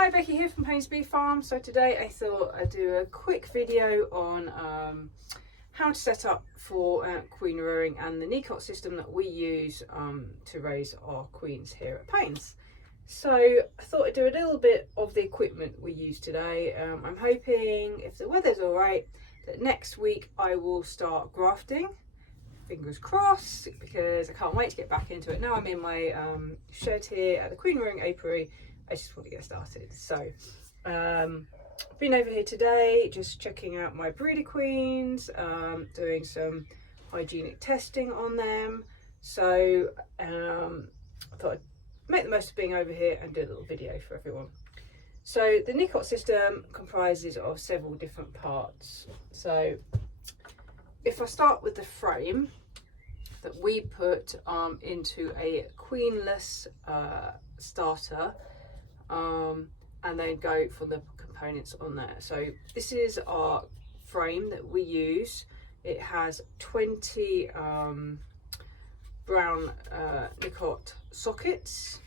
Hi, Becky here from Haynes Bee Farm. So today I thought I'd do a quick video on how to set up for queen rearing and the Nicot system that we use to raise our queens here at Haynes. So I thought I'd do a little bit of the equipment we use today. I'm hoping, if the weather's all right, that next week I will start grafting. Fingers crossed, because I can't wait to get back into it. Now I'm in my shed here at the queen rearing apiary. I just want to get started. So been over here today just checking out my breeder queens, doing some hygienic testing on them. So I thought I'd make the most of being over here and do a little video for everyone. So the Nicot system comprises of several different parts. So if I start with the frame that we put into a queenless starter, and then go for the components on there. So this is our frame that we use. It has 20 brown Nicot sockets.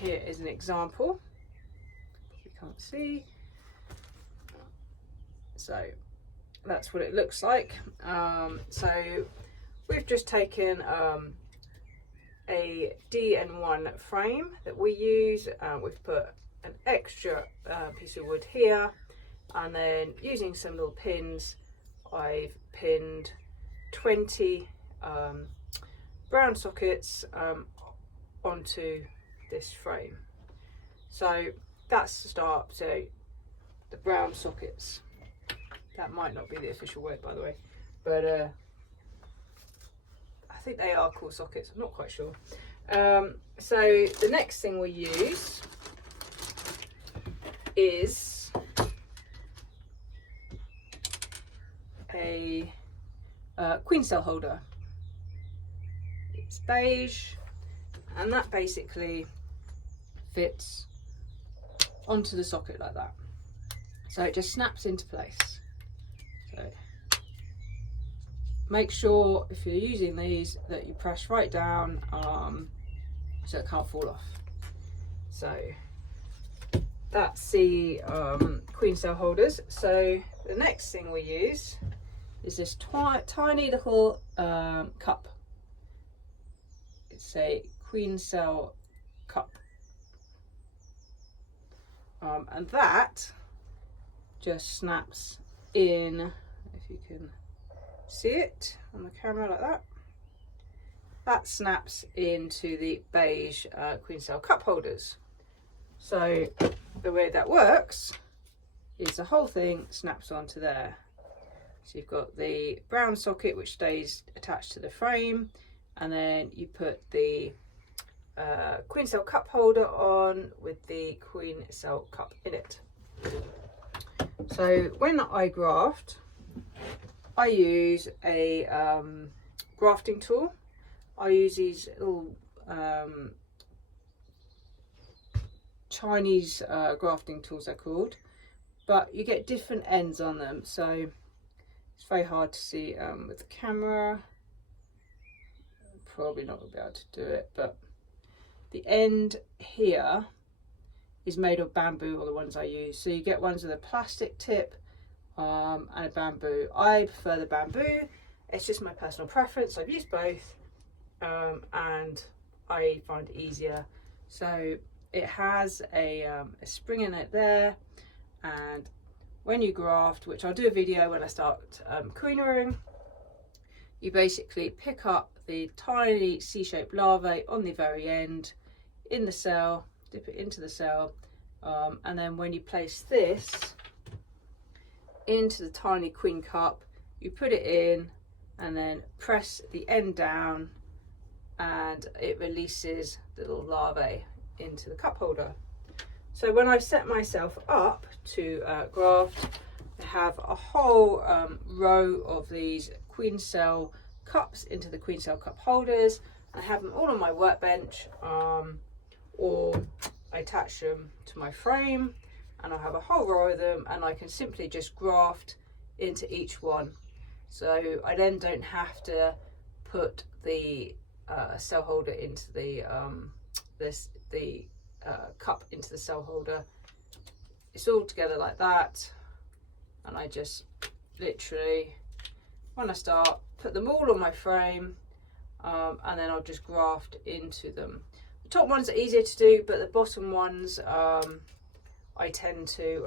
Here is an example. You can't see. So that's what it looks like. So we've just taken a DN1 frame that we use. We've put an extra piece of wood here, and then using some little pins I've pinned 20 brown sockets onto this frame. So that's the start. So the brown sockets, that might not be the official word, by the way, but I think they are called sockets, I'm not quite sure. So the next thing we use is a queen cell holder. It's beige, and that basically fits onto the socket like that. So it just snaps into place. So make sure if you're using these that you press right down so it can't fall off. So that's the queen cell holders. So the next thing we use is this tiny little cup. It's a queen cell cup, and that just snaps in, if you can see it on the camera like that. That snaps into the beige queen cell cup holders. So the way that works is the whole thing snaps onto there. So you've got the brown socket which stays attached to the frame, and then you put the queen cell cup holder on with the queen cell cup in it. So when I graft, I use a grafting tool. I use these little Chinese grafting tools, they're called, but you get different ends on them, so it's very hard to see with the camera. Probably not going to be able to do it, but the end here is made of bamboo, or the ones I use. So you get ones with a plastic tip and a bamboo. I prefer the bamboo. It's just my personal preference. I've used both and I find it easier. So it has a spring in it there, and when you graft, which I'll do a video when I start queen rearing, you basically pick up the tiny C-shaped larvae on the very end in the cell, dip it into the cell, and then when you place this into the tiny queen cup, you put it in and then press the end down, and it releases the little larvae into the cup holder. So when I've set myself up to graft, I have a whole row of these queen cell cups into the queen cell cup holders. I have them all on my workbench, or I attach them to my frame, and I have a whole row of them, and I can simply just graft into each one. So I then don't have to put the cell holder into the cup into the cell holder. It's all together like that, and I just literally, when I start, put them all on my frame, and then I'll just graft into them. The top ones are easier to do, but the bottom ones I tend to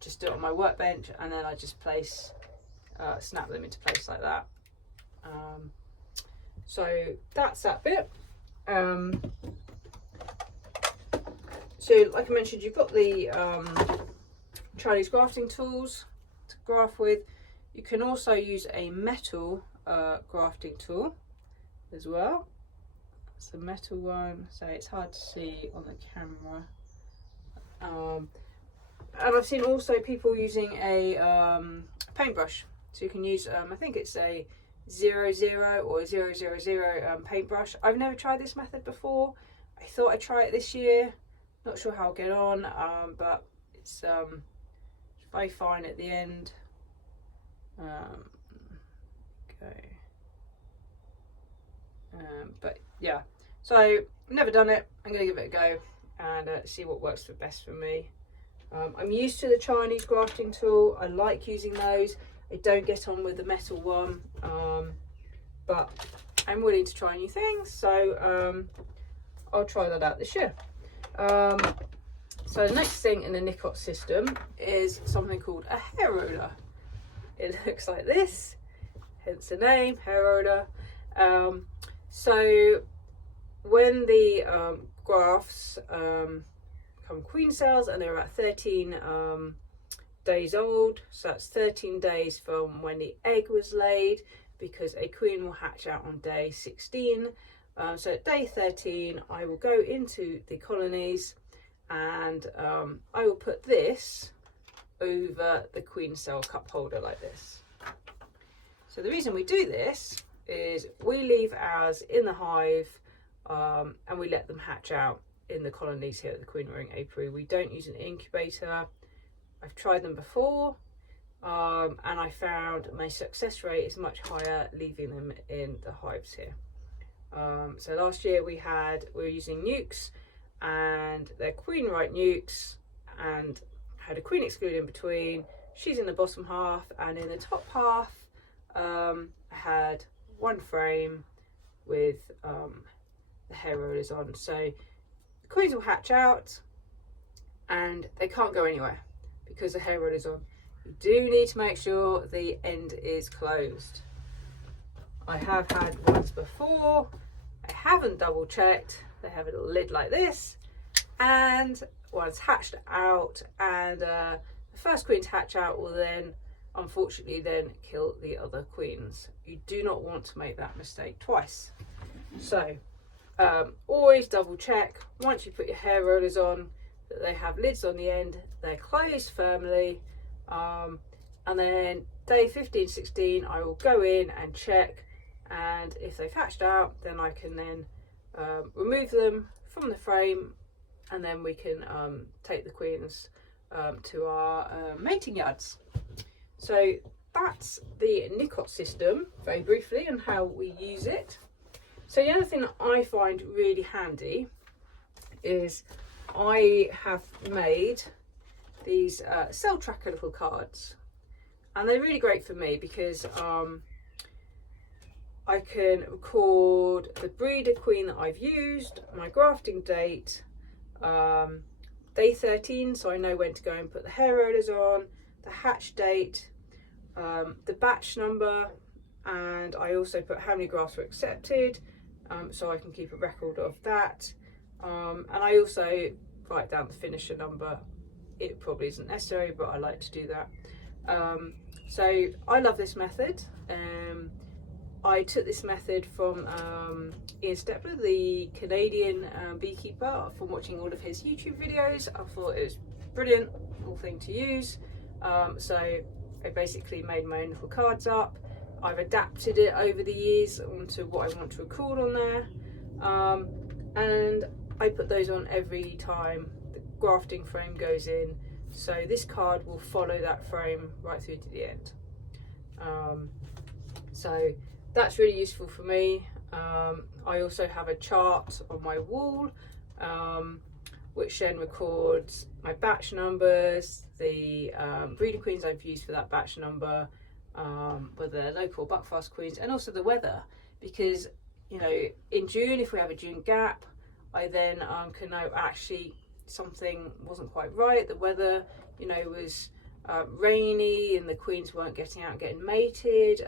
just do it on my workbench, and then I just place, snap them into place like that. So that's that bit. So like I mentioned, you've got the Chinese grafting tools to graft with. You can also use a metal grafting tool as well. It's a metal one, so it's hard to see on the camera. And I've seen also people using a paintbrush. So you can use, I think it's a 00 or 000 paintbrush. I've never tried this method before. I thought I'd try it this year. Not sure how I'll get on, but it's very fine at the end. But yeah, so never done it. I'm going to give it a go and see what works the best for me. I'm used to the Chinese grafting tool. I like using those. I don't get on with the metal one, but I'm willing to try new things, so I'll try that out this year. So the next thing in the Nicot system is something called a hair roller. It looks like this, hence the name, hair roller. So when the grafts become queen cells and they're about 13 days old, so that's 13 days from when the egg was laid, because a queen will hatch out on day 16. So at day 13 I will go into the colonies, and I will put this over the queen cell cup holder like this. So the reason we do this is we leave ours in the hive, and we let them hatch out in the colonies here at the queen rearing apiary. We don't use an incubator. I've tried them before, and I found my success rate is much higher leaving them in the hives here. So last year we were using nucs, and they're queen right nucs, and had a queen exclude in between. She's in the bottom half, and in the top half I had one frame with the hair rollers on. So the queens will hatch out and they can't go anywhere because the hair roller's on. You do need to make sure the end is closed. I have had ones before, I haven't double checked, they have a little lid like this, and one's hatched out, and the first queen to hatch out will then unfortunately then kill the other queens. You do not want to make that mistake twice. So always double check once you put your hair rollers on that they have lids on the end, they're closed firmly, and then day 15, 16 I will go in and check, and if they've hatched out then I can then remove them from the frame, and then we can take the queens to our mating yards. So that's the Nicot system very briefly and how we use it. So the other thing that I find really handy is I have made these cell tracker little cards, and they're really great for me because I can record the breeder queen that I've used, my grafting date, day 13, so I know when to go and put the hair rollers on, the hatch date, the batch number, and I also put how many grafts were accepted, so I can keep a record of that, and I also write down the finisher number. It probably isn't necessary, but I like to do that. So I love this method. I took this method from Ian Stepler, the Canadian beekeeper, from watching all of his YouTube videos. I thought it was brilliant little thing to use. So I basically made my own little cards up. I've adapted it over the years onto what I want to record on there, and I put those on every time the grafting frame goes in, so this card will follow that frame right through to the end. So that's really useful for me. I also have a chart on my wall. which then records my batch numbers, the breeding queens I've used for that batch number, whether they're local buckfast queens, and also the weather, because you know, in June, if we have a June gap, I then can know actually something wasn't quite right. The weather, you know, was rainy and the queens weren't getting out and getting mated.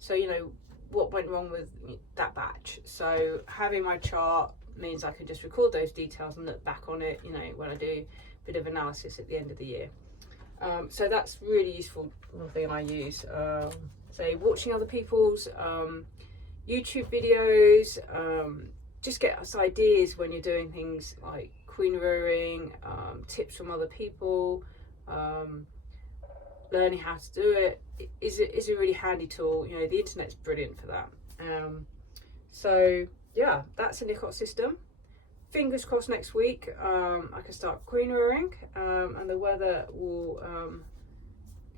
So, you know, what went wrong with that batch? So having my chart means I can just record those details and look back on it, you know, when I do a bit of analysis at the end of the year. So that's really useful, one thing I use. So watching other people's YouTube videos, just get us ideas when you're doing things like queen rearing, tips from other people, learning how to do it is a really handy tool. You know, the internet's brilliant for that. So yeah, that's a Nicot system. Fingers crossed next week I can start queen rearing and the weather will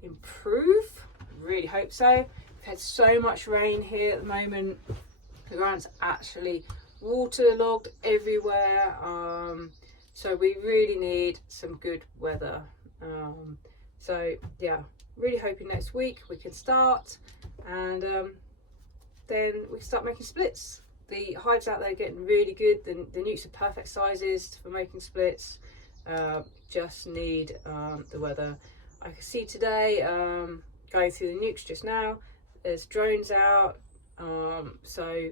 improve. Really hope so. We've had so much rain here at the moment. The ground's actually waterlogged everywhere. So we really need some good weather. So yeah, really hoping next week we can start, and then we can start making splits. The hives out there are getting really good. The nucs are perfect sizes for making splits. Just need the weather. I can see today, going through the nucs just now, there's drones out. So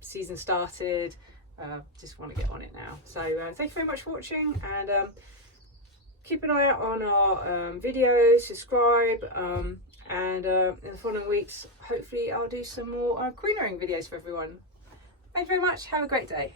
season started. Just want to get on it now. So thank you very much for watching, and keep an eye out on our videos, subscribe, and in the following weeks hopefully I'll do some more queen rearing videos for everyone. Thank you very much, have a great day.